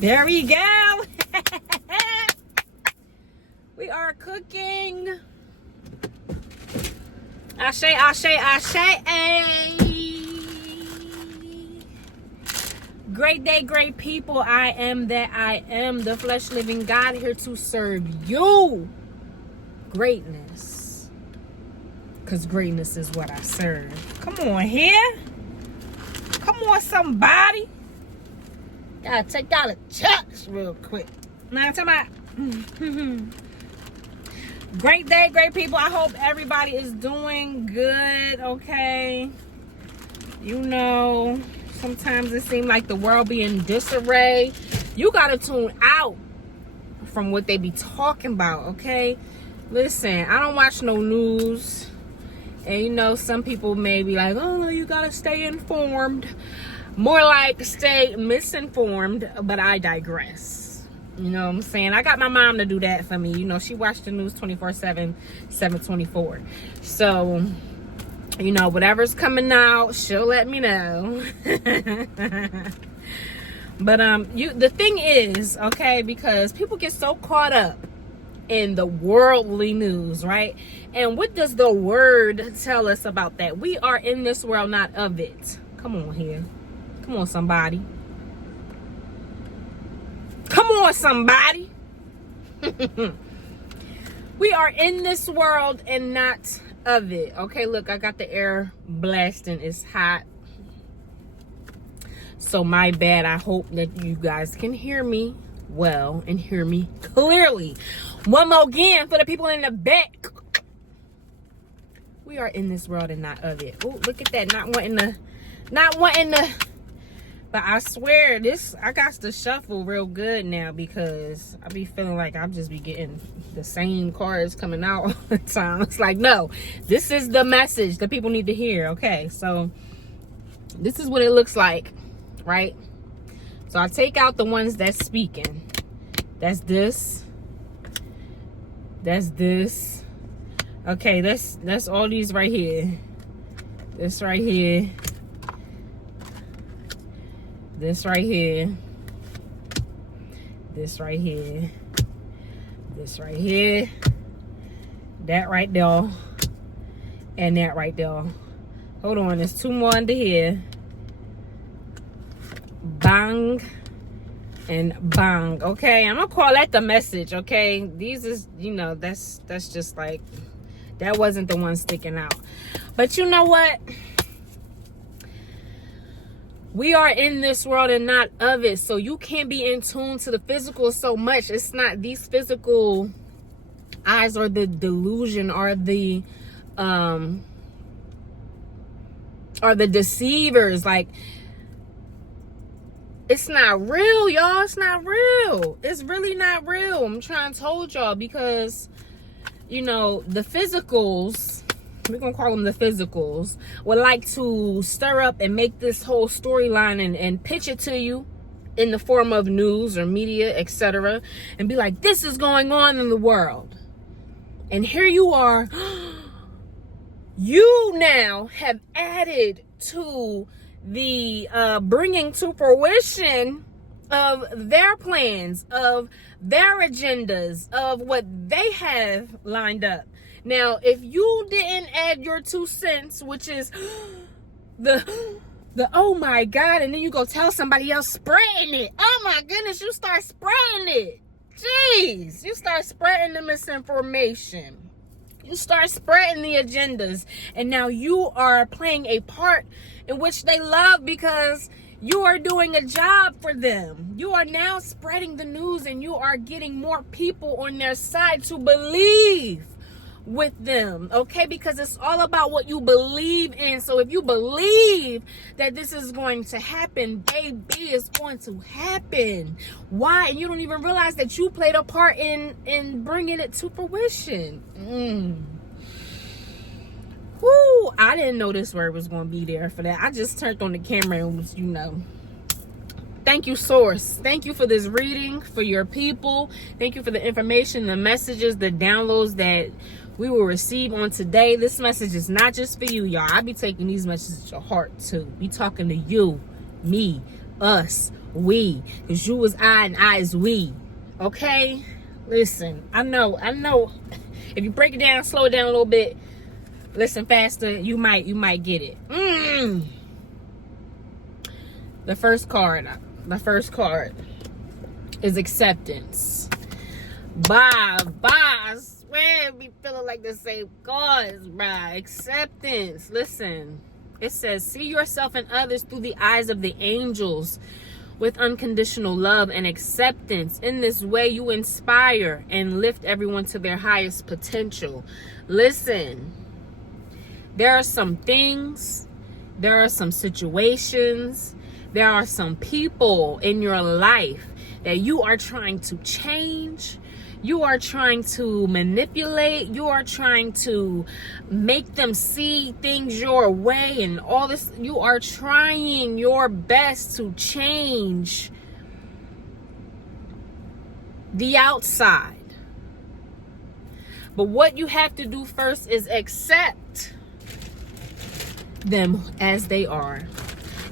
There we go. We are cooking. Ashe, ashe, ashe. Great day, great people. I am that I am, the flesh living God, here to serve you. Greatness. Because greatness is what I serve. Come on here. Come on, somebody. Gotta take out a church real quick. Now I'm talking about great day, great people. I hope everybody is doing good, okay? You know, sometimes it seems like the world be in disarray. You gotta tune out from what they be talking about, okay? Listen, I don't watch no news. And you know, some people may be like, oh, you gotta stay informed. More like stay misinformed, but I digress. You know what I'm saying? I got my mom to do that for me. You know, she watched the news 24/7, 7/24. So, you know, whatever's coming out, she'll let me know. But the thing is, okay, because people get so caught up in the worldly news, right? And what does the word tell us about that? We are in this world, not of it. Come on here. Come on, somebody. Come on, somebody. We are in this world and not of it. Okay, look, I got the air blasting. It's hot. So my bad. I hope that you guys can hear me well and hear me clearly. One more again for the people in the back. We are in this world and not of it. Oh, look at that. Not wanting to. But I swear, I got to shuffle real good now because I be feeling like I'll just be getting the same cards coming out all the time. It's like, no, this is the message that people need to hear. Okay, so this is what it looks like, right? So I take out the ones that's speaking. That's this. That's this. Okay, that's all these right here. This right here. This right here. This right here. This right here. That right there. And that right there. Hold on, there's two more under here. Bang. And bang. Okay, I'm gonna call that the message, okay? These is, you know, that's just like, that wasn't the one sticking out. But you know what? We are in this world and not of it. So you can't be in tune to the physical so much. It's not these physical eyes or the delusion or the deceivers. Like, it's not real, y'all. It's not real. It's really not real. I'm trying to told y'all because, you know, the physicals, we're going to call them the physicals, would like to stir up and make this whole storyline and pitch it to you in the form of news or media, etc. And be like, this is going on in the world. And here you are. You now have added to the bringing to fruition of their plans, of their agendas, of what they have lined up. Now, if you didn't add your 2 cents, which is the oh my God, and then you go tell somebody else spreading it. Oh my goodness, you start spreading it. Jeez, you start spreading the misinformation. You start spreading the agendas. And now you are playing a part in which they love because you are doing a job for them. You are now spreading the news and you are getting more people on their side to believe with them, okay? Because it's all about what you believe in. So if you believe that this is going to happen, baby, it's going to happen. Why? And you don't even realize that you played a part in bringing it to fruition. Whoo, I didn't know this word was going to be there for that. I just turned on the camera and was, you know. Thank you, source. Thank you for this reading, for your people. Thank you for the information, the messages, the downloads that we will receive on today. This message is not just for you, y'all. I be taking these messages to heart too. Be talking to you, me, us, We. Because you is I and I is we. Okay? Listen, I know. If you break it down, slow it down a little bit, listen faster, you might get it. The first card is acceptance. Bye. I swear it be feeling like the same cards, bruh. Acceptance. Listen, it says, see yourself and others through the eyes of the angels with unconditional love and acceptance. In this way, you inspire and lift everyone to their highest potential. Listen, there are some things, there are some situations, there are some people in your life that you are trying to change. You are trying to manipulate. You are trying to make them see things your way and all this. You are trying your best to change the outside. But what you have to do first is accept them as they are.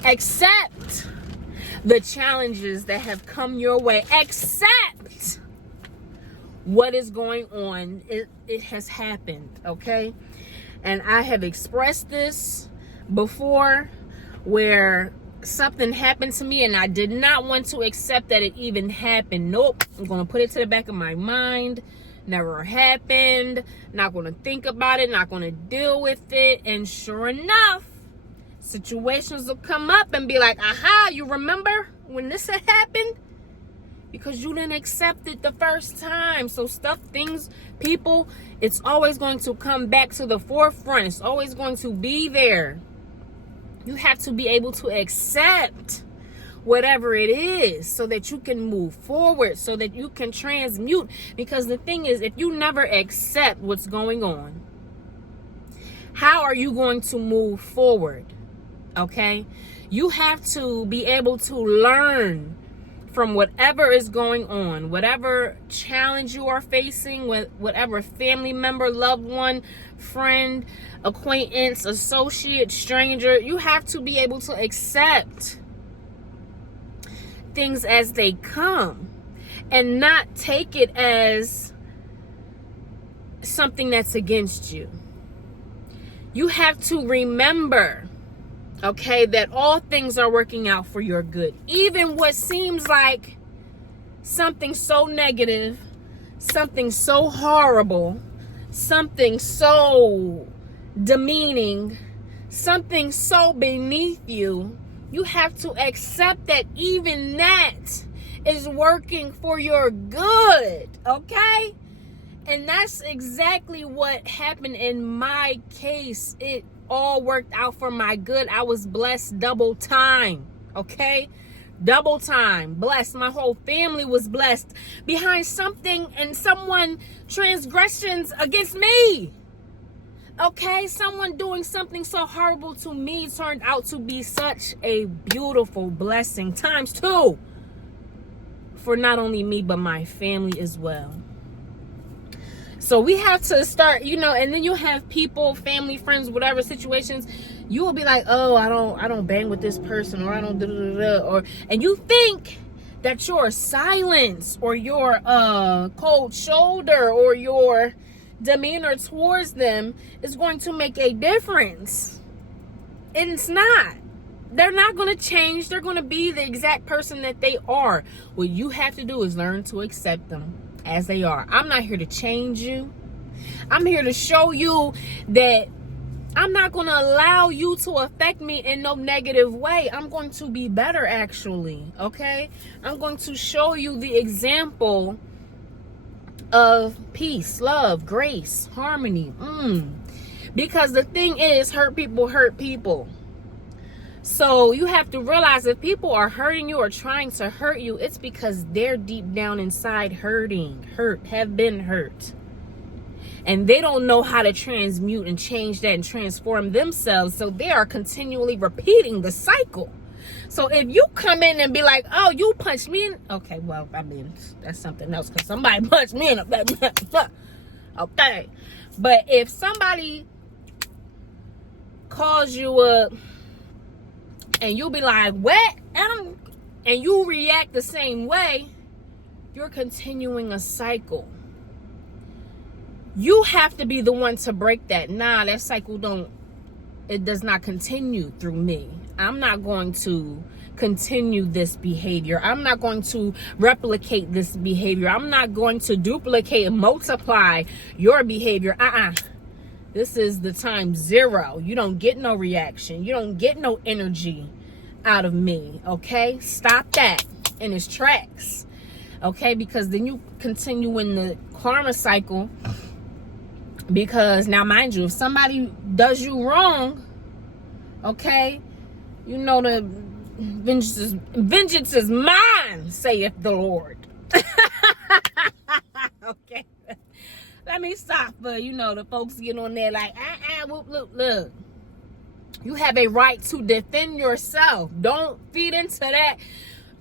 Accept the challenges that have come your way. Accept what is going on. It has happened, okay? And I have expressed this before, where something happened to me and I did not want to accept that it even happened. Nope. I'm going to put it to the back of my mind. Never happened. Not going to think about it. Not going to deal with it. And sure enough, situations will come up and be like, aha, you remember when this had happened? Because you didn't accept it the first time. So stuff, things, people, it's always going to come back to the forefront. It's always going to be there. You have to be able to accept whatever it is so that you can move forward, so that you can transmute. Because the thing is, if you never accept what's going on, how are you going to move forward? Okay? You have to be able to learn from whatever is going on, whatever challenge you are facing, with whatever family member, loved one, friend, acquaintance, associate, stranger. You have to be able to accept things as they come and not take it as something that's against you. You have to remember, okay, that all things are working out for your good. Even what seems like something so negative, something so horrible, something so demeaning, something so beneath you, you have to accept that even that is working for your good, okay? And that's exactly what happened in my case. It all worked out for my good. I was blessed double time, okay? Double time, blessed. My whole family was blessed behind something and someone transgressions against me. Okay, someone doing something so horrible to me turned out to be such a beautiful blessing times two for not only me but my family as well. So we have to start, and then you have people, family, friends, whatever situations, you will be like, oh, I don't bang with this person, or I don't or, and you think that your silence or your cold shoulder or your demeanor towards them is going to make a difference. And it's not. They're not going to change. They're going to be the exact person that they are. What you have to do is learn to accept them as they are. I'm not here to change you. I'm here to show you that I'm not going to allow you to affect me in no negative way. I'm going to be better, actually. Okay? I'm going to show you the example of peace, love, grace, harmony. Because the thing is, hurt people hurt people. So you have to realize if people are hurting you or trying to hurt you, it's because they're deep down inside have been hurt. And they don't know how to transmute and change that and transform themselves. So they are continually repeating the cycle. So if you come in and be like, oh, you punched me in. Okay, well, I mean, that's something else because somebody punched me in. Okay. But if somebody calls you up and you'll be like, what? And and you react the same way, you're continuing a cycle. You have to be the one to break that. Nah, that cycle does not continue through me. I'm not going to continue this behavior. I'm not going to replicate this behavior. I'm not going to duplicate and multiply your behavior. This is the time zero. You don't get no reaction. You don't get no energy out of me. Okay? Stop that in its tracks. Okay? Because then you continue in the karma cycle. Because now, mind you, if somebody does you wrong, okay, you know the vengeance is mine, saith the Lord. Okay. Let me stop, but the folks get on there like, look. You have a right to defend yourself. Don't feed into that.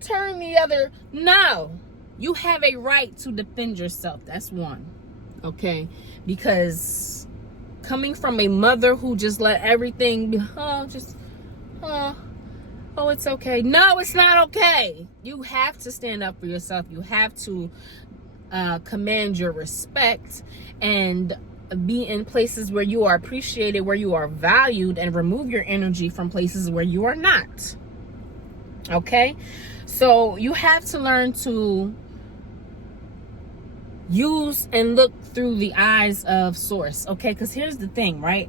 Turn the other. No. You have a right to defend yourself. That's one. Okay? Because coming from a mother who just let everything be, it's okay. No, it's not okay. You have to stand up for yourself. You have to command your respect and be in places where you are appreciated, where you are valued, and remove your energy from places where you are not. Okay? So you have to learn to use and look through the eyes of source. Okay? Because here's the thing, right?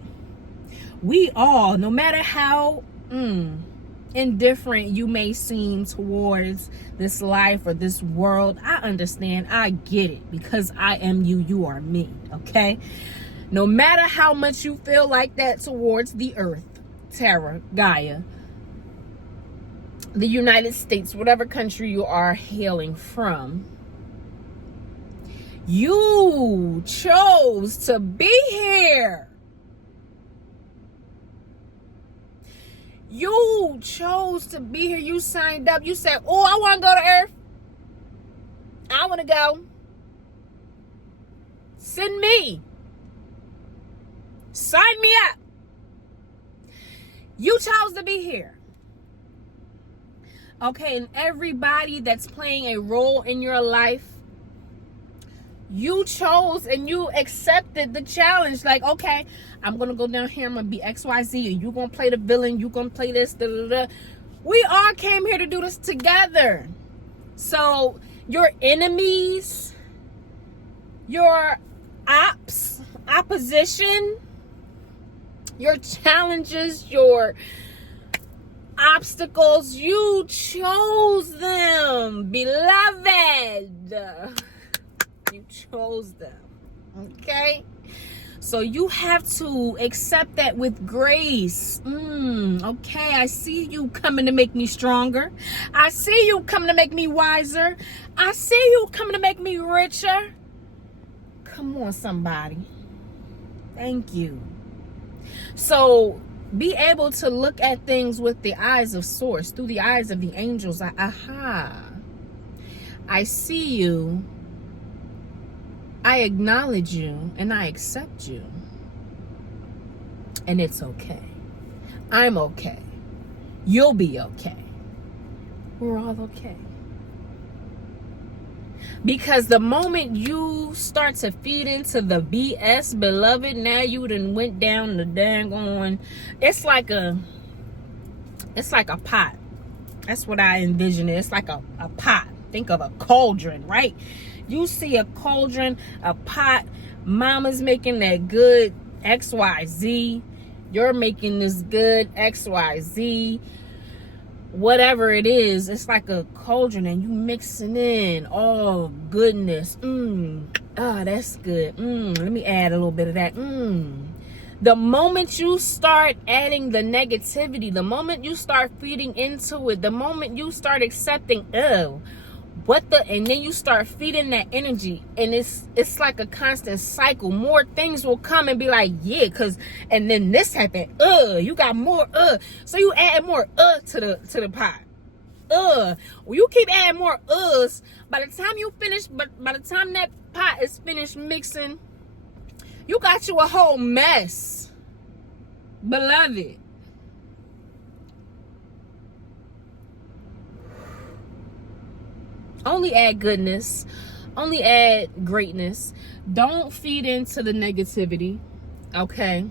We all, no matter how indifferent you may seem towards this life or this world, I understand. I get it, because I am you, you are me. Okay? No matter how much you feel like that towards the earth, Terra, Gaia, the United States, whatever country you are hailing from, you chose to be here. You chose to be here. You signed up. You said, oh, I want to go to Earth. I want to go. Send me. Sign me up. You chose to be here. Okay, and everybody that's playing a role in your life, you chose and you accepted the challenge. Like, okay, I'm going to go down here. I'm going to be XYZ. And you're going to play the villain. You're going to play this. We all came here to do this together. So your enemies, your opposition, your challenges, your obstacles, you chose them, beloved. You chose them. Okay? So you have to accept that with grace. Okay, I see you coming to make me stronger. I see you coming to make me wiser. I see you coming to make me richer. Come on, somebody. Thank you. So be able to look at things with the eyes of source, through the eyes of the angels. I see you. I acknowledge you and I accept you. And it's okay. I'm okay. You'll be okay. We're all okay. Because the moment you start to feed into the BS, beloved, now you done went down the dang on. It's like a pot. That's what I envision it. It's like a pot. Think of a cauldron, right? You see a cauldron, a pot. Mama's making that good XYZ. You're making this good XYZ. Whatever it is, it's like a cauldron and you mixing in all goodness. That's good. Let me add a little bit of that. The moment you start adding the negativity, the moment you start feeding into it, the moment you start accepting, and then you start feeding that energy, and it's like a constant cycle. More things will come and be like, yeah, and then this happened. You got more. So you add more to the pot. Well, you keep adding more By the time you finish, by the time that pot is finished mixing, you got you a whole mess, beloved. Only add goodness. Only add greatness. Don't feed into the negativity. Okay?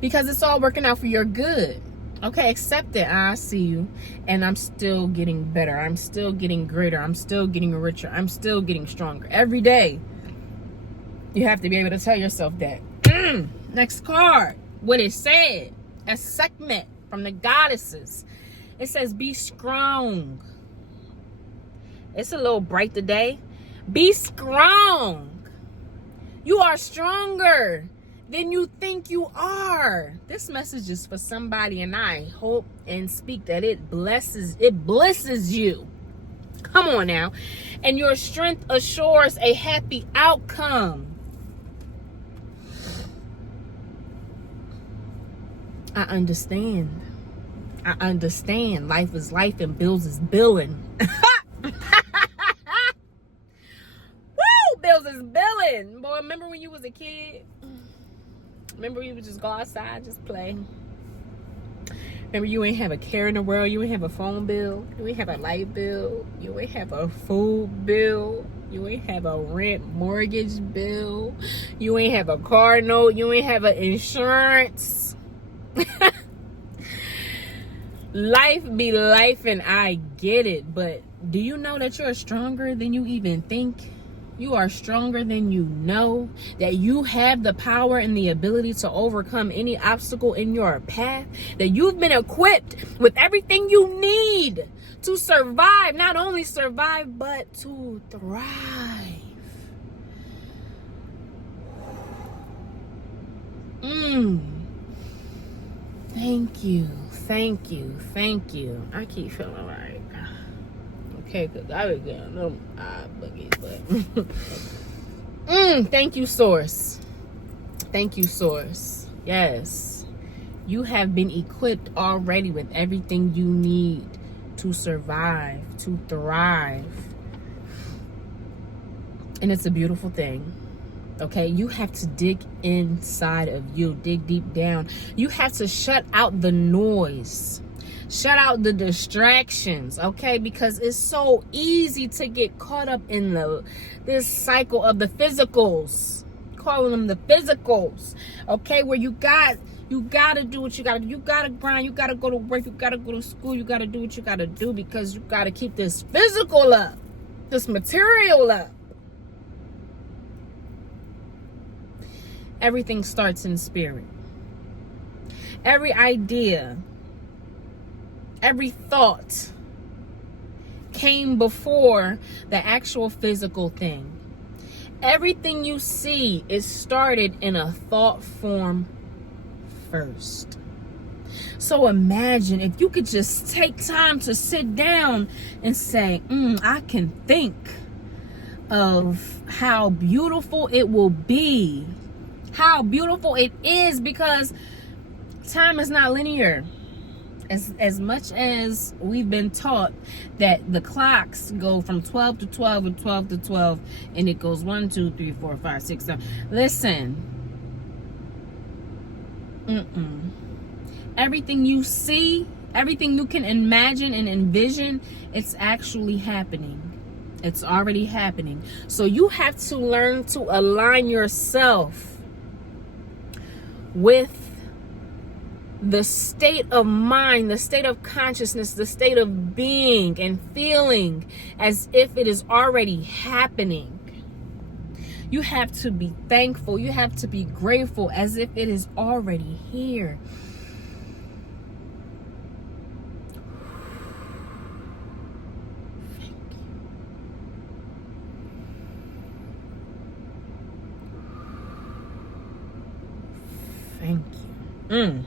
Because it's all working out for your good. Okay, accept it. I see you. And I'm still getting better. I'm still getting greater. I'm still getting richer. I'm still getting stronger. Every day, you have to be able to tell yourself that. Next card. What it said. A segment from the goddesses. It says, be strong. It's a little bright today. Be strong. You are stronger than you think you are. This message is for somebody, and I hope and speak that it blesses you. Come on now. And your strength assures a happy outcome. I understand. Life is life and bills is billing. Woo! Bills is billing. Boy, remember when you was a kid? Remember you would just go outside, just play. Remember you ain't have a care in the world. You ain't have a phone bill. You ain't have a light bill. You ain't have a food bill. You ain't have a rent mortgage bill. You ain't have a car note. You ain't have an insurance. Life be life, and I get it. But do you know that you're stronger than you even think? You are stronger than you know. That you have the power and the ability to overcome any obstacle in your path. That you've been equipped with everything you need to survive. Not only survive, but to thrive. Thank you. I keep feeling like, okay, because I was getting them boogies, but thank you, Source. Yes, you have been equipped already with everything you need to survive, to thrive, and it's a beautiful thing. Okay, you have to dig inside of you, dig deep down. You have to shut out the noise, shut out the distractions, okay? Because it's so easy to get caught up in this cycle of the physicals, calling them the physicals, okay? Where you gotta do what you gotta do. You gotta grind, you gotta go to work, you gotta go to school, you gotta do what you gotta do because you gotta keep this physical up, this material up. Everything starts in spirit. Every idea, every thought came before the actual physical thing. Everything you see is started in a thought form first. So imagine if you could just take time to sit down and say, I can think of how beautiful it will be. How beautiful it is, because time is not linear. As much as we've been taught that the clocks go from 12 to 12 and 12 to 12, and it goes 1, 2, 3, 4, 5, 6, 7. Listen. Everything you see, everything you can imagine and envision, it's actually happening. It's already happening. So you have to learn to align yourself with the state of mind, the state of consciousness, the state of being and feeling as if it is already happening. You have to be thankful. You have to be grateful as if it is already here. Thank you.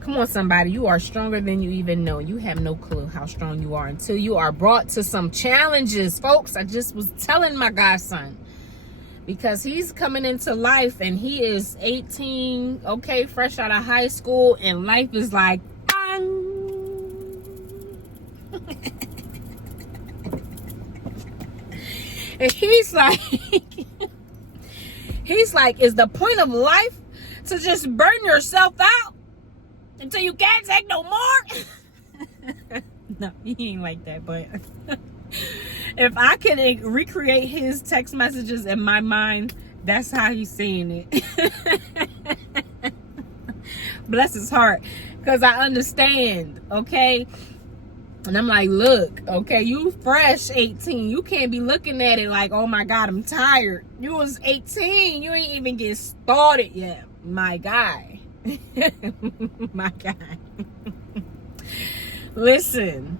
Come on, somebody. You are stronger than you even know. You have no clue how strong you are until you are brought to some challenges, folks. I just was telling my godson, because he's coming into life and he is 18, okay, fresh out of high school, and life is like, and he's like, is the point of life to just burn yourself out until you can't take no more? No, he ain't like that, but if I can recreate his text messages in my mind, that's how he's saying it. Bless his heart, because I understand, okay? And I'm like, look, okay, you fresh 18. You can't be looking at it like, oh my God, I'm tired. You was 18. You ain't even get started yet, my guy. My guy. Listen,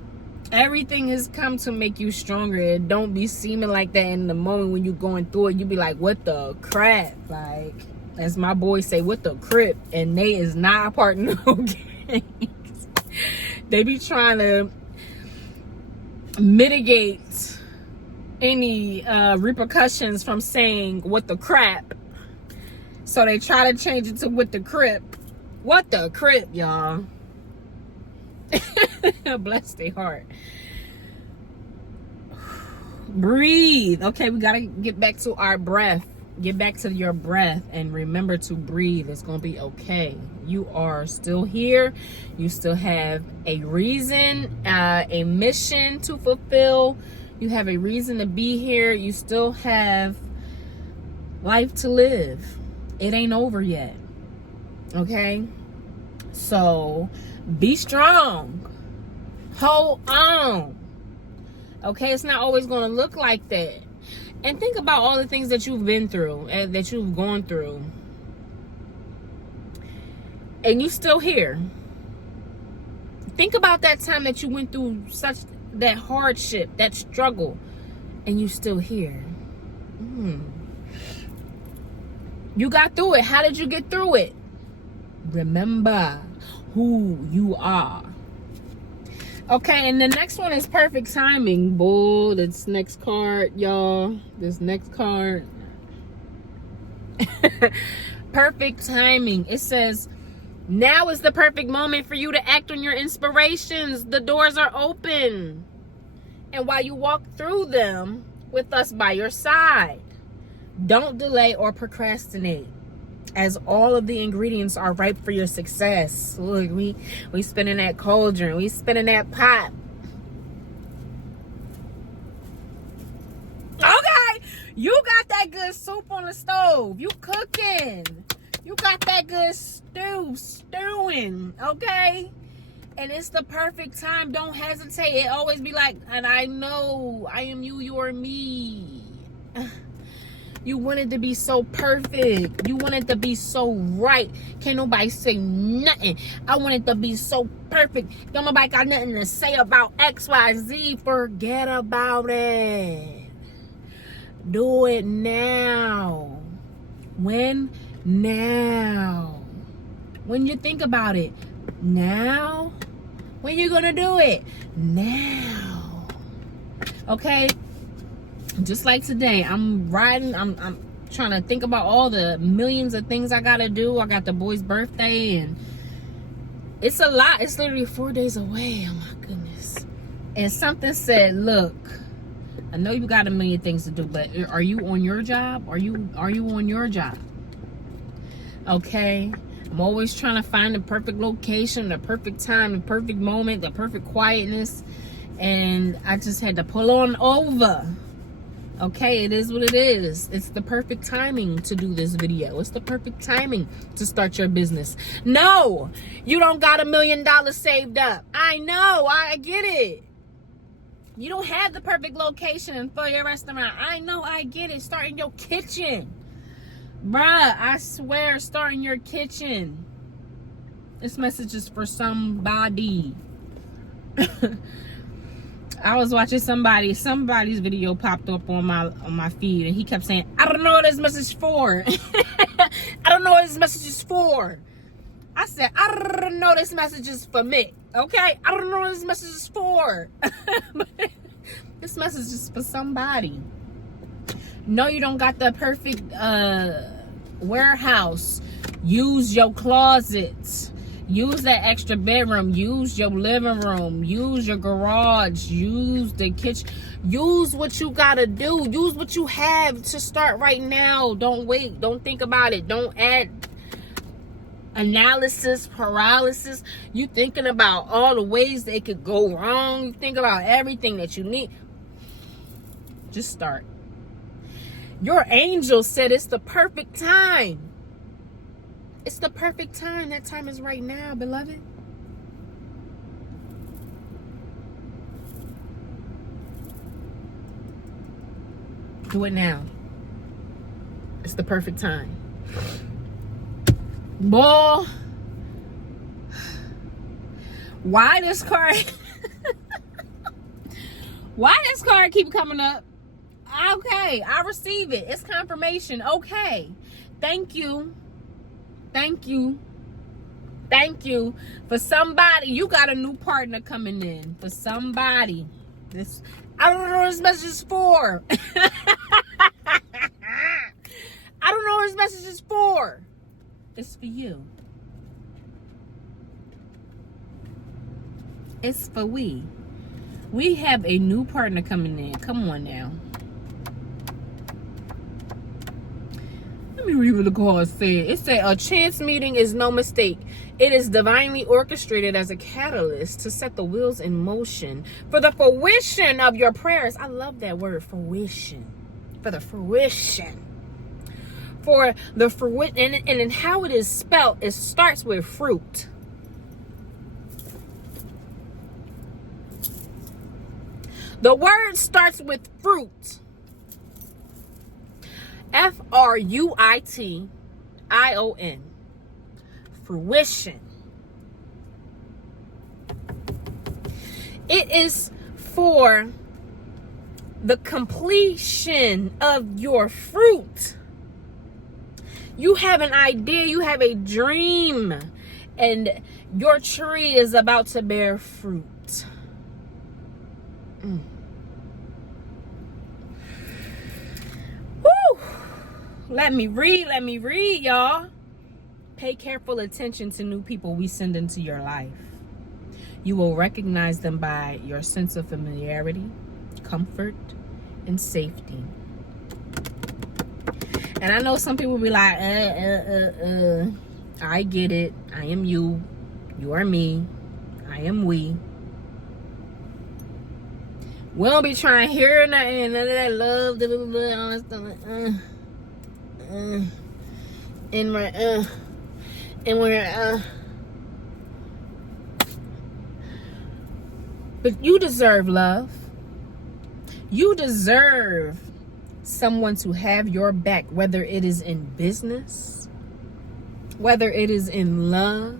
everything has come to make you stronger. It don't be seeming like that in the moment when you're going through it. You be like, what the crap? Like, as my boys say, what the crip? And Nate is not a part of no games. They be trying to mitigate any repercussions from saying what the crap. So they try to change it to what the crip. What the crip, y'all? Bless their heart. Breathe. Okay, we gotta get back to our breath. Get back to your breath and remember to breathe. It's gonna be okay. You are still here. You still have a reason, a mission to fulfill. You have a reason to be here. You still have life to live. It ain't over yet. Okay? So be strong. Hold on. Okay? It's not always going to look like that. And think about all the things that you've been through and that you've gone through. And you still here. Think about that time that you went through that hardship, that struggle, and you still here. You got through it. How did you get through it? Remember who you are. Okay, and the next one is perfect timing. Bull, this next card, y'all. This next card. Perfect timing. It says, now is the perfect moment for you to act on your inspirations. The doors are open. And while you walk through them with us by your side, don't delay or procrastinate, as all of the ingredients are ripe for your success. Look, we spinning that cauldron. We spinning that pot. Okay, you got that good soup on the stove. You cooking. You got that good stewing, okay? And it's the perfect time. Don't hesitate. It always be like, and I know I am you, you are me. You want it to be so perfect. You want it to be so right. Can't nobody say nothing. I want it to be so perfect. Don't nobody got nothing to say about XYZ. Forget about it. Do it now. When? Now. When you think about it. Now. When you gonna do it? Now. Okay? Just like today, I'm riding, I'm trying to think about all the millions of things I gotta do. I got the boy's birthday, and it's a lot. It's literally 4 days away. Oh my goodness. And something said, look, I know you got a million things to do, but are you on your job? Are you on your job? Okay? I'm always trying to find the perfect location, the perfect time, the perfect moment, the perfect quietness. And I just had to pull on over. Okay, it is what it is. It's the perfect timing to do this video. It's the perfect timing to start your business. No, you don't got $1 million saved up. I know, I get it. You don't have the perfect location for your restaurant. I know, I get it. Start in your kitchen. Bruh, I swear, start in your kitchen. This message is for somebody. I was watching somebody's video popped up on my feed, and he kept saying, I don't know what this message is for. I don't know what this message is for. I said, I don't know this message is for me. Okay? I don't know what this message is for. This message is for somebody. No, you don't got the perfect warehouse. Use your closets. Use that extra bedroom. Use your living room. Use your garage. Use the kitchen. Use what you gotta do. Use what you have to start right now. Don't wait. Don't think about it. Don't add analysis paralysis. You thinking about all the ways they could go wrong. You think about everything that you need. Just start. Your angel said it's the perfect time. It's the perfect time. That time is right now, beloved. Do it now. It's the perfect time. Boy, why this card? Why this card keep coming up? Okay, I receive it. It's confirmation. Okay. Thank you. Thank you. Thank you. For somebody, you got a new partner coming in. For somebody. This, I don't know what this message is for. I don't know what this message is for. It's for you. It's for we. We have a new partner coming in. Come on now. Let me read what the card said. It said, a chance meeting is no mistake. It is divinely orchestrated as a catalyst to set the wheels in motion for the fruition of your prayers. I love that word, fruition. For the fruition. For the fruit, and how it is spelt, it starts with fruit. The word starts with fruit. Fruition. Fruition. It is for the completion of your fruit. You have an idea, you have a dream, and your tree is about to bear fruit. Woo! Let me read, y'all. Pay careful attention to new people we send into your life. You will recognize them by your sense of familiarity, comfort, and safety. And I know some people will be like, I get it. I am you. You are me. I am we. We don't be trying to hear nothing, none of that love, all that stuff. But you deserve love. You deserve someone to have your back, whether it is in business, whether it is in love,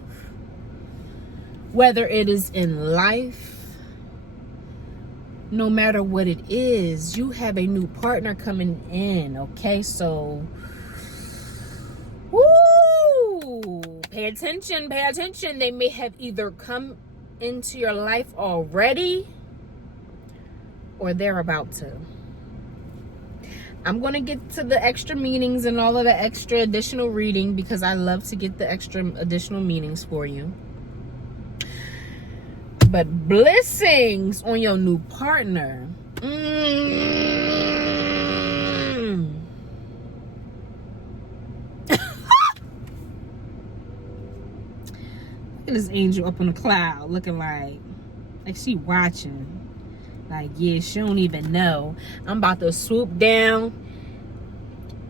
whether it is in life. No matter what it is, you have a new partner coming in, okay? So, woo! Pay attention, pay attention. They may have either come into your life already or they're about to. I'm going to get to the extra meanings and all of the extra additional reading because I love to get the extra additional meanings for you. But blessings on your new partner. Look at this angel up on the cloud looking like she watching. Like, yeah, she don't even know. I'm about to swoop down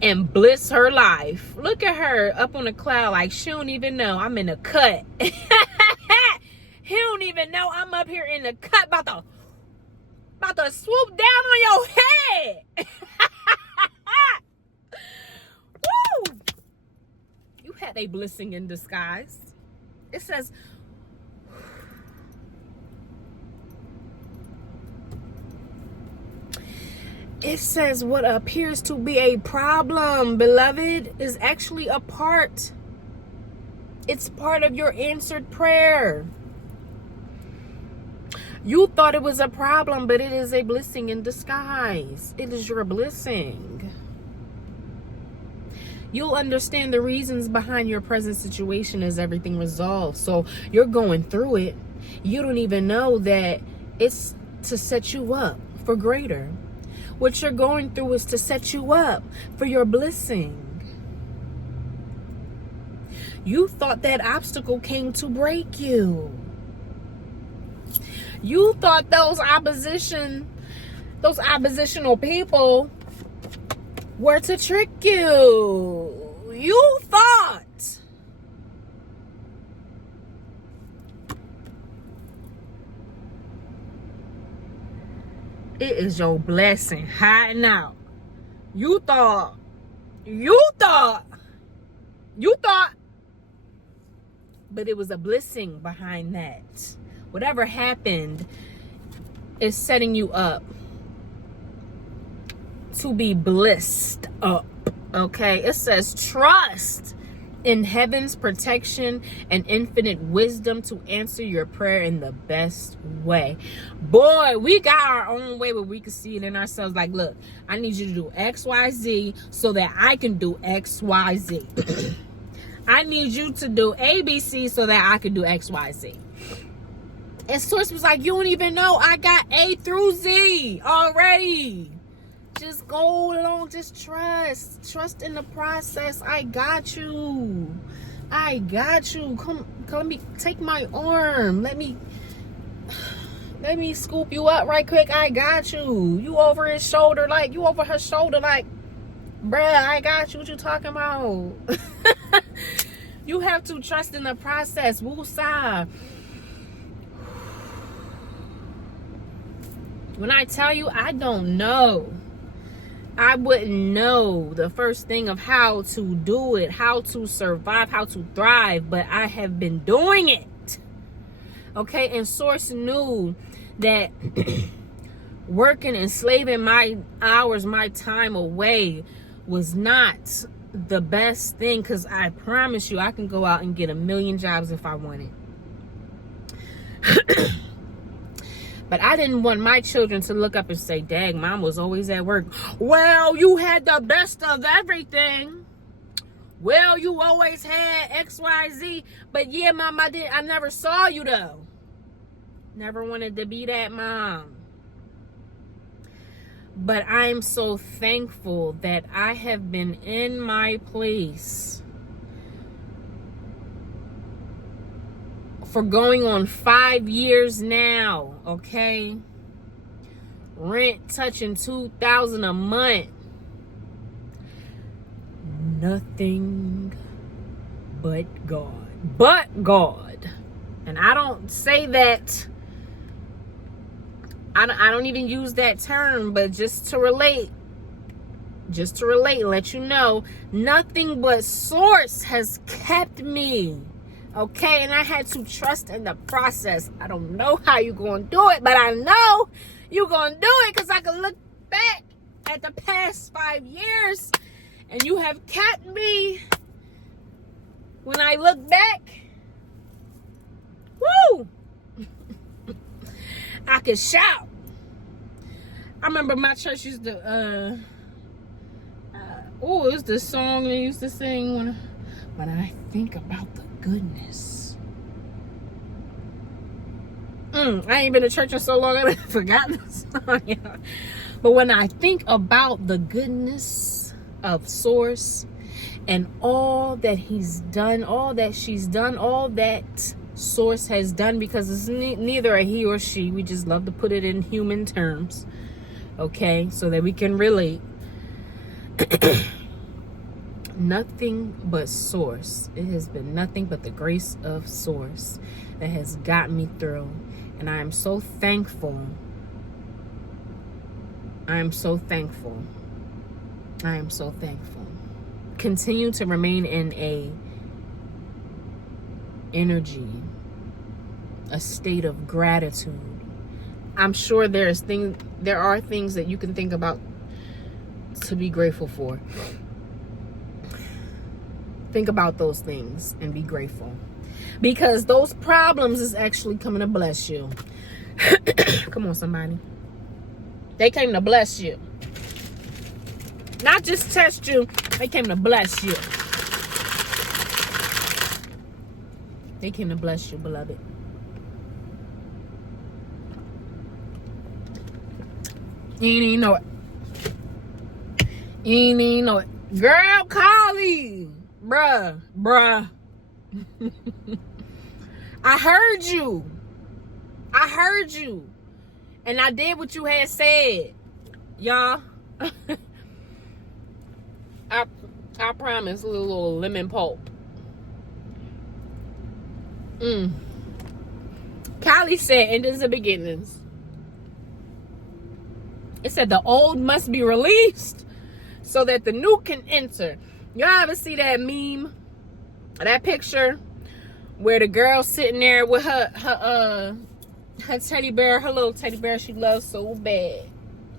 and bliss her life. Look at her up on the cloud like she don't even know. I'm in a cut. He don't even know I'm up here in the cut about to swoop down on your head. Woo! You had a blessing in disguise. It says, what appears to be a problem, beloved, is actually a part. It's part of your answered prayer. You thought it was a problem, but it is a blessing in disguise. It is your blessing. You'll understand the reasons behind your present situation as everything resolves. So you're going through it. You don't even know that it's to set you up for greater. What you're going through is to set you up for your blessing. You thought that obstacle came to break you. You thought those oppositional people were to trick you. You thought. It is your blessing hiding out. You thought, but it was a blessing behind that. Whatever happened is setting you up to be blessed up. Okay, it says trust in heaven's protection and infinite wisdom to answer your prayer in the best way. Boy, we got our own way where we can see it in ourselves. Like, look, I need you to do XYZ so that I can do XYZ. I need you to do ABC so that I can do XYZ. And Source was like, you don't even know I got A through Z already. Just go along, just trust in the process. I got you. Come, let me take my arm. Let me scoop you up right quick. I got you. You over her shoulder, like, bruh, I got you. What you talking about? You have to trust in the process. Woosah. When I tell you, I don't know. I wouldn't know the first thing of how to do it, how to survive, how to thrive, but I have been doing it. Okay, and Source knew that working and slaving my hours, my time away was not the best thing, because I promise you I can go out and get 1,000,000 jobs if I wanted. But I didn't want my children to look up and say, dang, mom was always at work. Well, you had the best of everything. Well, you always had XYZ. But yeah, mom, I never saw you though. Never wanted to be that mom. But I'm so thankful that I have been in my place for going on 5 years now, okay? Rent touching $2,000 a month. Nothing but God. But God. And I don't say that, I don't even use that term, but just to relate, let you know, nothing but Source has kept me. Okay, and I had to trust in the process. I don't know how you're going to do it, but I know you're going to do it, because I can look back at the past 5 years and you have kept me. When I look back, woo, I can shout. I remember my church used to, it was the song they used to sing when I think about the goodness. I ain't been to church in so long I forgot this song. Yeah. But when I think about the goodness of Source and all that he's done, all that she's done, all that Source has done, because it's neither a he or she, we just love to put it in human terms, okay, so that we can relate. Nothing but Source. It has been nothing but the grace of Source that has got me through. And I am so thankful. I am so thankful. Continue to remain in a energy, a state of gratitude. I'm sure there are things that you can think about to be grateful for. Think about those things and be grateful, because those problems is actually coming to bless you. Come on, somebody. They came to bless you, not just test you. They came to bless you. They came to bless you, beloved. You ain't even know it. Girl, Carly. Bruh. I heard you. I heard you. And I did what you had said. Y'all. I promise, a little lemon pulp. Kylie said, endings and beginnings. It said the old must be released so that the new can enter. Y'all ever see that meme? That picture where the girl sitting there with her teddy bear, her little teddy bear she loves so bad.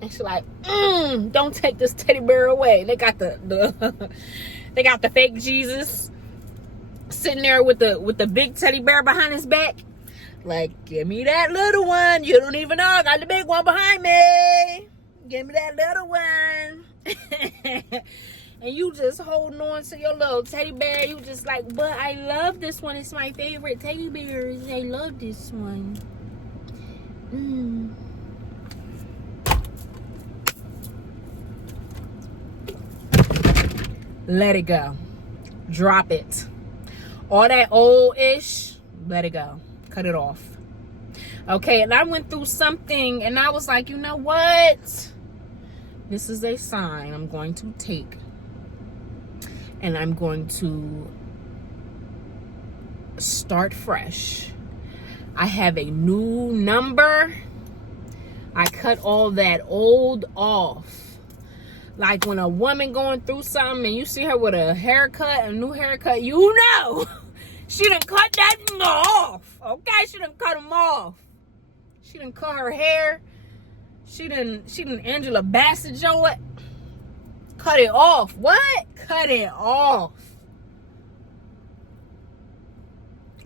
And she's like, don't take this teddy bear away. They got the they got the fake Jesus sitting there with the big teddy bear behind his back. Like, give me that little one. You don't even know I got the big one behind me. Give me that little one. And you just holding on to your little teddy bear. You just like, but I love this one. It's my favorite teddy bear. I love this one. Let it go. Drop it. All that old-ish, let it go. Cut it off. Okay, and I went through something and I was like, you know what? This is a sign I'm going to take. And I'm going to start fresh. I have a new number. I cut all that old off. Like when a woman going through something and you see her with a haircut, a new haircut, you know she done cut that off. Okay, she done cut them off. She done cut her hair. She done Angela Bassett it. Cut it off. What? Cut it off.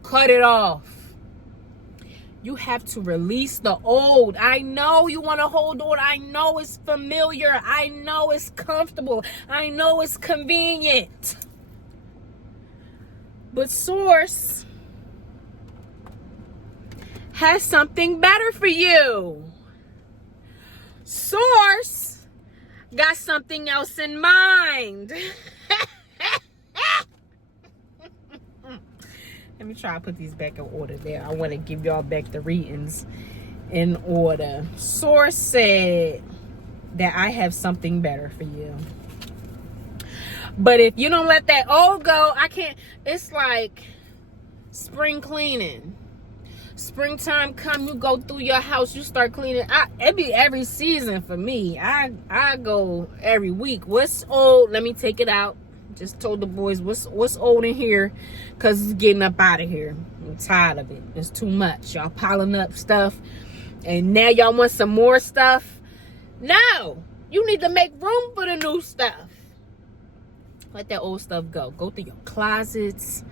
Cut it off. You have to release the old. I know you want to hold on. I know it's familiar. I know it's comfortable. I know it's convenient. But Source has something better for you. Source got something else in mind. Let me try to put these back in order there. I want to give y'all back the readings in order. Source said that I have something better for you. But if you don't let that old go, I can't. It's like spring cleaning. Springtime come, you go through your house, you start cleaning. It be every season for me. I go every week. What's old? Let me take it out. Just told the boys what's old in here, because it's getting up out of here. I'm tired of it. It's too much. Y'all piling up stuff, and now y'all want some more stuff. No, you need to make room for the new stuff. Let that old stuff go. Go through your closets.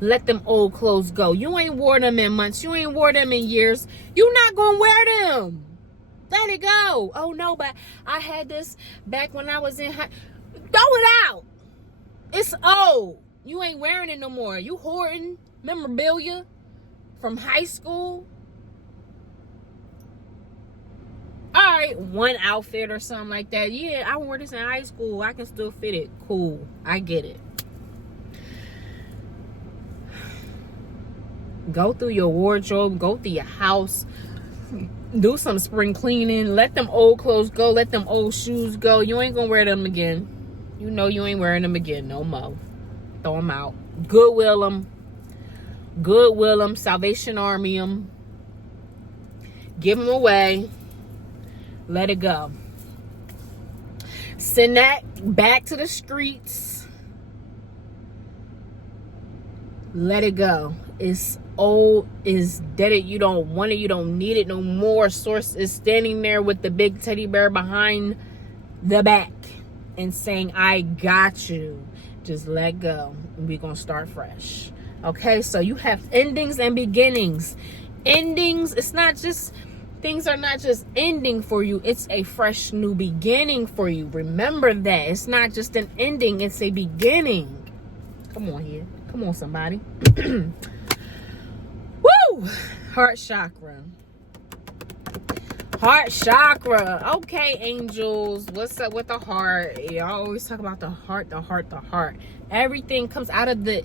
Let them old clothes go. You ain't wore them in months. You ain't wore them in years. You not gonna wear them. Let it go. Oh no, but I had this back when I was in high. Throw it out. It's old. You ain't wearing it no more. You hoarding memorabilia from high school. All right, one outfit or something like that. Yeah, I wore this in high school. I can still fit it. Cool. I get it. Go through your wardrobe. Go through your house. Do some spring cleaning. Let them old clothes go. Let them old shoes go. You ain't gonna wear them again. You know you ain't wearing them again no more. Throw them out. Goodwill them. Goodwill them. Salvation Army them. Give them away. Let it go. Send that back to the streets. Let it go. It's old. It's dead. You don't want it. You don't need it no more. Source is standing there with the big teddy bear behind the back and saying, I got you. Just let go. We're going to start fresh. Okay, so you have endings and beginnings. Endings, it's not just, things are not just ending for you. It's a fresh new beginning for you. Remember that. It's not just an ending. It's a beginning. Come on here. Come on, somebody. Woo! Heart chakra. Heart chakra. Okay, angels. What's up with the heart? Y'all always talk about the heart, the heart, the heart. Everything comes out of the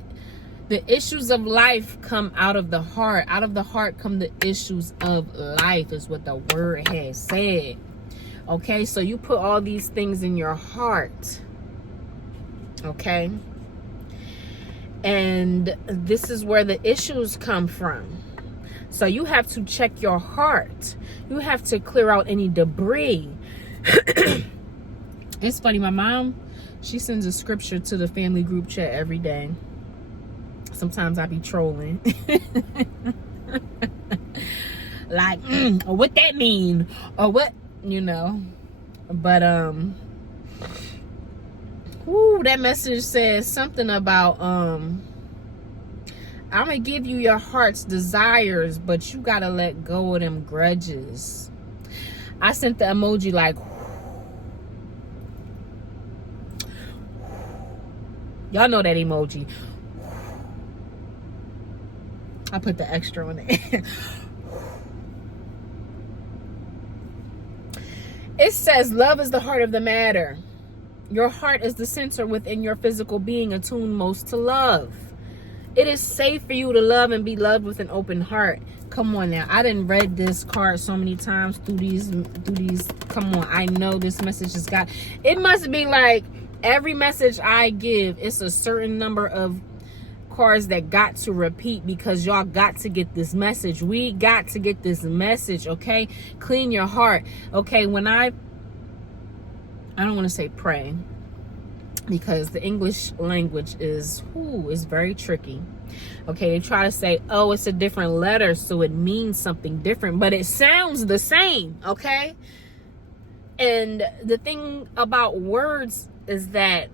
The issues of life come out of the heart. Out of the heart come the issues of life, is what the word has said. Okay, so you put all these things in your heart. Okay? And this is where the issues come from. So you have to check your heart. You have to clear out any debris. It's funny, my mom, she sends a scripture to the family group chat every day. Sometimes I be trolling. Like, or what that mean? Or what, you know. But, that message says something about, I'm going to give you your heart's desires, but you got to let go of them grudges. I sent the emoji like, y'all know that emoji. I put the extra on it. It says, love is the heart of the matter. Your heart is the center within your physical being, attuned most to love. It is safe for you to love and be loved with an open heart. Come on now. I done read this card so many times through these. Come on. I know this message has got, it must be like every message I give, it's a certain number of cards that got to repeat, because y'all got to get this message. We got to get this message. Okay, clean your heart. Okay, when I don't want to say pray, because the English language is very tricky. Okay, they try to say, oh, it's a different letter, so it means something different, but it sounds the same. Okay, and the thing about words is that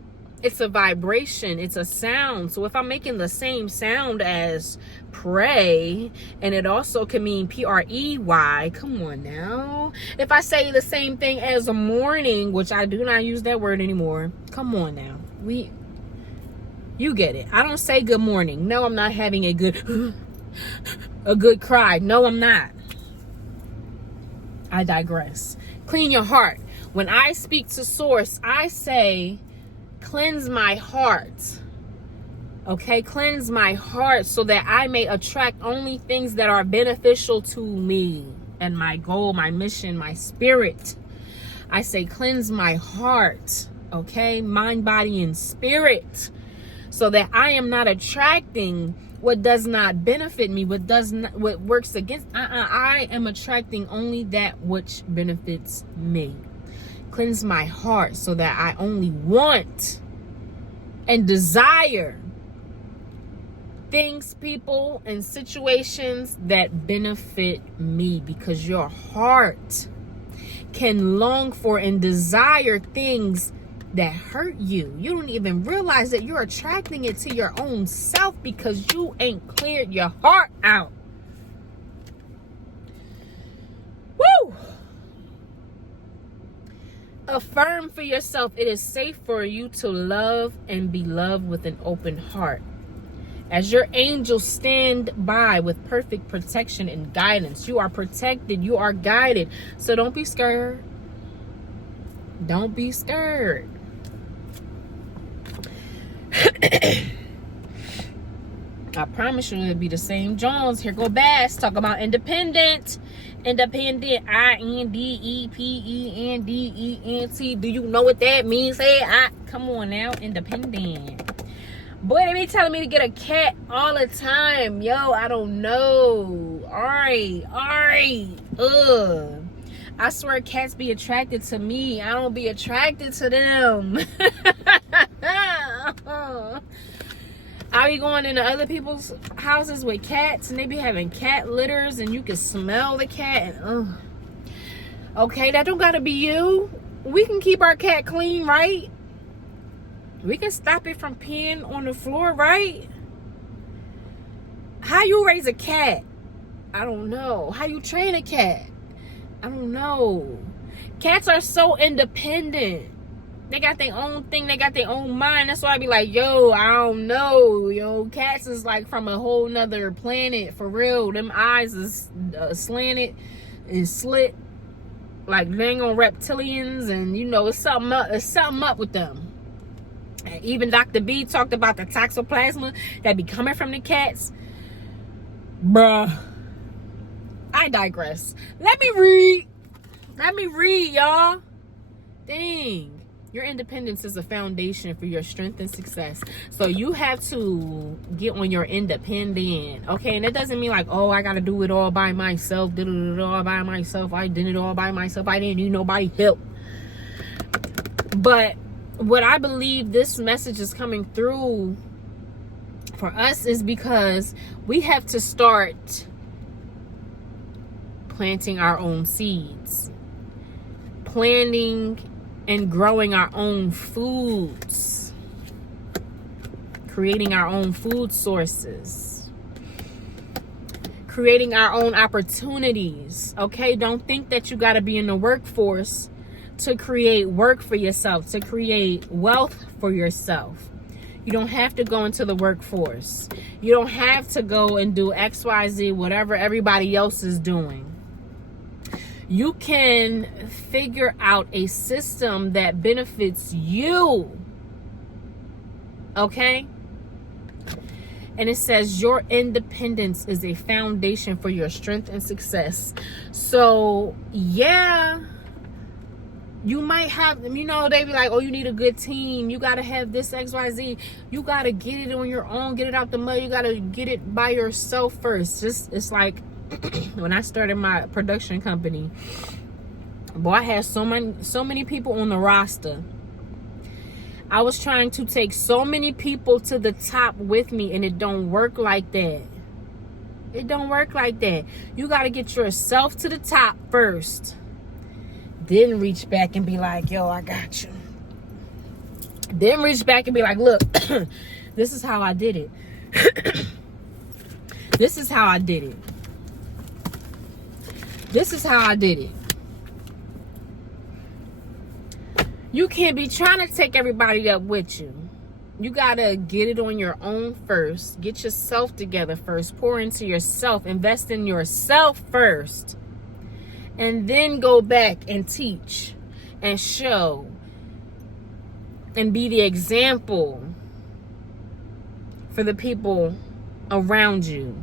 it's a vibration, it's a sound. So if I'm making the same sound as pray, and it also can mean P-R-E-Y, come on now. If I say the same thing as a morning, which I do not use that word anymore, come on now. You get it. I don't say good morning. No, I'm not having a good cry. No, I'm not. I digress. Clean your heart. When I speak to source, I say, cleanse my heart. Okay, cleanse my heart so that I may attract only things that are beneficial to me and my goal, my mission, my spirit. I say, cleanse my heart. Okay, mind, body, and spirit, so that I am not attracting what does not benefit me, what works against. I am attracting only that which benefits me. Cleanse my heart so that I only want and desire things, people, and situations that benefit me, because your heart can long for and desire things that hurt you. You don't even realize that you're attracting it to your own self because you ain't cleared your heart out. Woo! Affirm for yourself, it is safe for you to love and be loved with an open heart. As your angels stand by with perfect protection and guidance. You are protected. You are guided. So don't be scared. Don't be scared. I promise you it'll be the same Jones. Here go Bass. Talk about independent. Independent. I-N-D-E-P-E-N-D-E-N-T. Do you know what that means? Hey, come on now. Independent. Boy, they be telling me to get a cat all the time. Yo, I don't know. Alright. I swear cats be attracted to me. I don't be attracted to them. I be going into other people's houses with cats, and they be having cat litters, and you can smell the cat. And, okay, that don't gotta be you. We can keep our cat clean, right? We can stop it from peeing on the floor, right? How you raise a cat? I don't know. How you train a cat? I don't know. Cats are so independent. They got their own thing. They got their own mind. That's why I be like, yo, I don't know. Yo, cats is like from a whole nother planet. For real. Them eyes is slanted and slit. Like they ain't on reptilians. And, you know, it's something up with them. Even Dr. B talked about the toxoplasma that be coming from the cats. Bruh. I digress. Let me read, y'all. Dang. Your independence is a foundation for your strength and success. So you have to get on your independent, okay? And it doesn't mean like, oh, I got to do it all by myself. Did it all by myself. I did it all by myself. I didn't need nobody help. But what I believe this message is coming through for us is because we have to start planting our own seeds. Planting and growing our own foods, creating our own food sources, creating our own opportunities. Okay, don't think that you got to be in the workforce to create work for yourself, to create wealth for yourself. You don't have to go into the workforce. You don't have to go and do XYZ, whatever everybody else is doing. You can figure out a system that benefits you. Okay? And it says your independence is a foundation for your strength and success. So, yeah, you might have, they be like, oh, you need a good team. You got to have this XYZ. You got to get it on your own. Get it out the mud. You got to get it by yourself first. It's like, when I started my production company, boy, I had so many people on the roster. I was trying to take so many people to the top with me, and it don't work like that. It don't work like that. You got to get yourself to the top first. Then reach back and be like, yo, I got you. Then reach back and be like, look, this is how I did it. This is how I did it. This is how I did it. You can't be trying to take everybody up with you. You got to get it on your own first. Get yourself together first. Pour into yourself. Invest in yourself first. And then go back and teach and show and be the example for the people around you.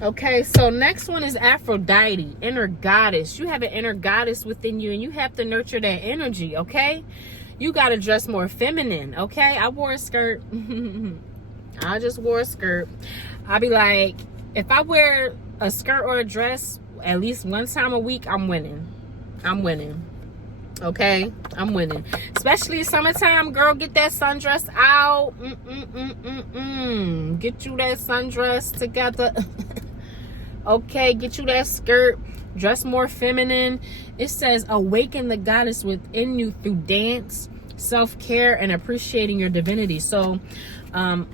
Okay, so next one is Aphrodite, inner goddess. You have an inner goddess within you, and you have to nurture that energy, okay? You got to dress more feminine, okay? I wore a skirt. I just wore a skirt. I'll be like, if I wear a skirt or a dress at least one time a week, I'm winning. I'm winning. Okay? I'm winning. Especially summertime, girl, get that sundress out. Get you that sundress together. Okay, get you that skirt. Dress more feminine. It says, awaken the goddess within you through dance, self-care, and appreciating your divinity. So,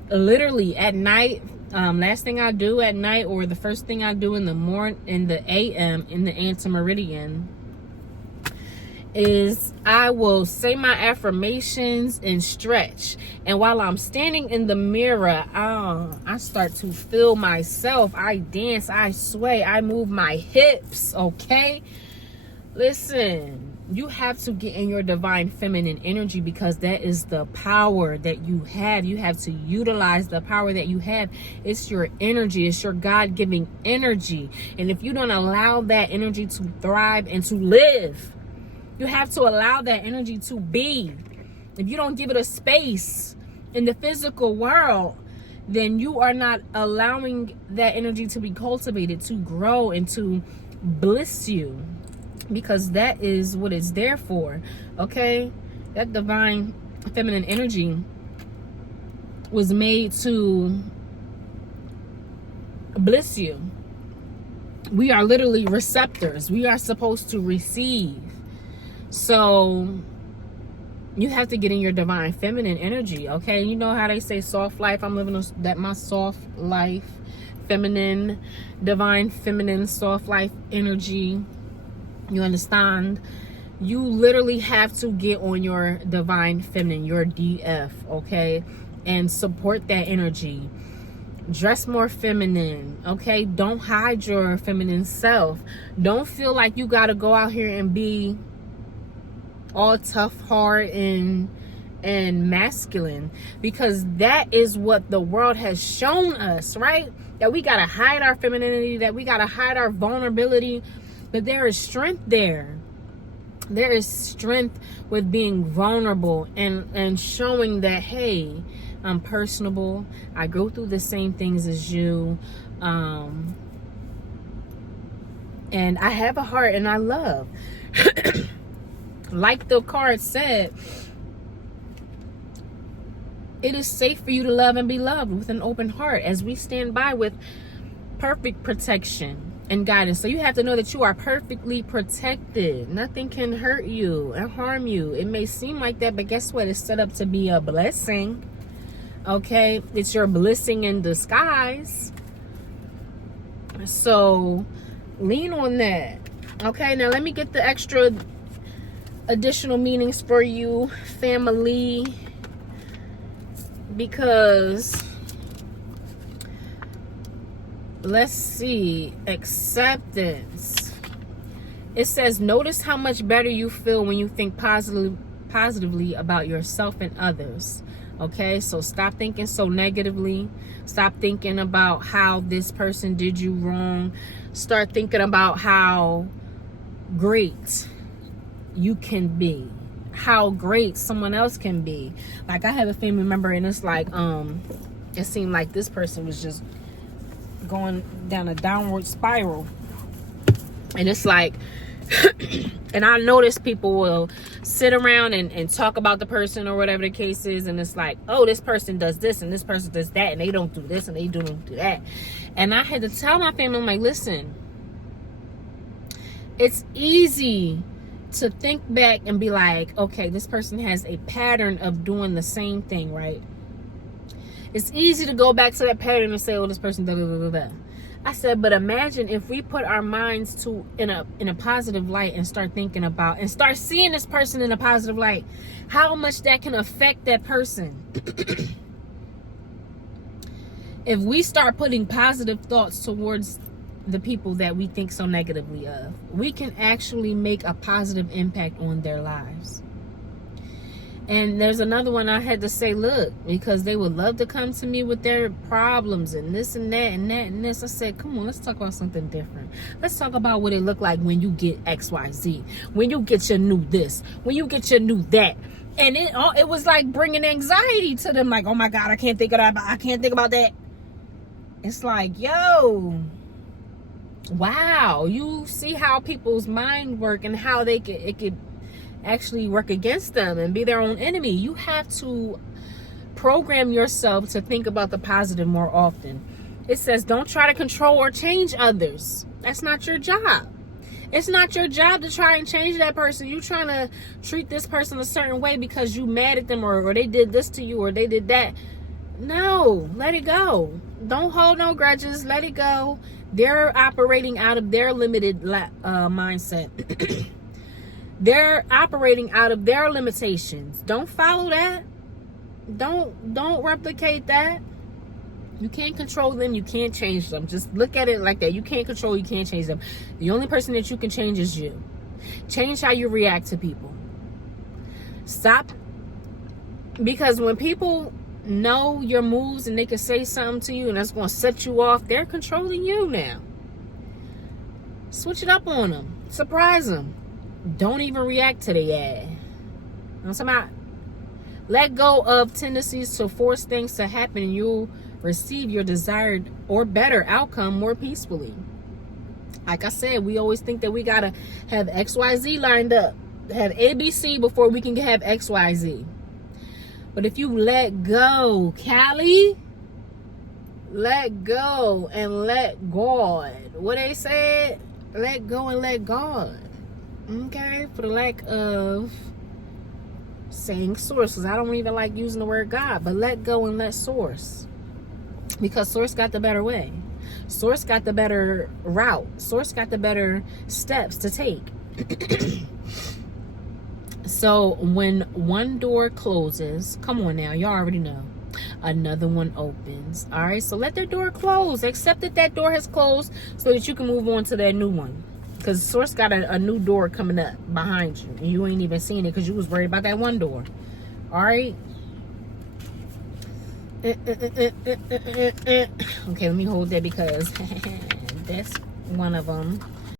literally at night, last thing I do at night, or the first thing I do in the morning, in the AM, in the anti-meridian, is I will say my affirmations and stretch. And while I'm standing in the mirror, I start to feel myself. I dance, I sway, I move my hips, okay? Listen, you have to get in your divine feminine energy, because that is the power that you have. You have to utilize the power that you have. It's your energy. It's your God-given energy. And if you don't allow that energy to thrive and to live, you have to allow that energy to be. If you don't give it a space in the physical world, then you are not allowing that energy to be cultivated, to grow, and to bliss you. Because that is what it's there for. Okay? That divine feminine energy was made to bliss you. We are literally receptors. We are supposed to receive. So you have to get in your divine feminine energy, okay? You know how they say soft life? I'm living my soft life, feminine, divine feminine, soft life energy. You understand? You literally have to get on your divine feminine, your DF, okay? And support that energy. Dress more feminine, okay? Don't hide your feminine self. Don't feel like you got to go out here and be all tough, hard, and and masculine, because that is what the world has shown us, right? That we got to hide our femininity, that we got to hide our vulnerability. But there is strength there. There is strength with being vulnerable and showing that, hey, I'm personable. I go through the same things as you. And I have a heart and I love. Like the card said, it is safe for you to love and be loved with an open heart as we stand by with perfect protection and guidance. So you have to know that you are perfectly protected. Nothing can hurt you and harm you. It may seem like that, but guess what? It's set up to be a blessing. Okay? It's your blessing in disguise. So lean on that. Okay, now let me get the extra additional meanings for you, family, because let's see, acceptance. It says, notice how much better you feel when you think positively about yourself and others. Okay, so stop thinking so negatively. Stop thinking about how this person did you wrong. Start thinking about how great you can be, how great someone else can be. Like I have a family member, and it's like it seemed like this person was just going down a downward spiral, and it's like and I notice people will sit around and talk about the person or whatever the case is, and it's like, oh, this person does this and this person does that, and they don't do this and they don't do that. And I had to tell my family, I'm like, listen, it's easy to think back and be like, okay, this person has a pattern of doing the same thing, right? It's easy to go back to that pattern and say, oh, this person da da da da. I said, but imagine if we put our minds to in a positive light and start thinking about and start seeing this person in a positive light, how much that can affect that person. If we start putting positive thoughts towards the people that we think so negatively of, we can actually make a positive impact on their lives. And there's another one I had to say, look, because they would love to come to me with their problems and this and that and that and this. I said, come on, let's talk about something different. Let's talk about what it looked like when you get XYZ, when you get your new this, when you get your new that. And it was like bringing anxiety to them. Like, oh my God, I can't think of that. I can't think about that. It's like, yo, wow, you see how people's mind work and how it could actually work against them and be their own enemy. You have to program yourself to think about the positive more often. It says, don't try to control or change others. That's not your job. It's not your job to try and change that person. You trying to treat this person a certain way because you mad at them or they did this to you or they did that. No, let it go. Don't hold no grudges. Let it go. They're operating out of their limited mindset. They're operating out of their limitations. Don't follow that. Don't replicate that. You can't control them. You can't change them. Just look at it like that. You can't control, you can't change them. The only person that you can change is you. Change how you react to people. Stop. Because when people know your moves and they can say something to you and that's going to set you off, they're controlling you now. Switch it up on them. Surprise them. Don't even react to their ass. I'm talking about, let go of tendencies to force things to happen and you'll receive your desired or better outcome more peacefully. Like I said, we always think that we gotta have XYZ lined up, have ABC before we can have XYZ. But if you let go, Callie, let go and let God. What they said, let go and let God. Okay, for the lack of saying source, because I don't even like using the word God, but let go and let source, because source got the better way. Source got the better route. Source got the better steps to take. So when one door closes, come on now, y'all already know, another one opens. All right, so let that door close. Accept that that door has closed so that you can move on to that new one. Because source got a new door coming up behind you. And you ain't even seen it because you was worried about that one door. All right. Okay, let me hold that because that's one of them.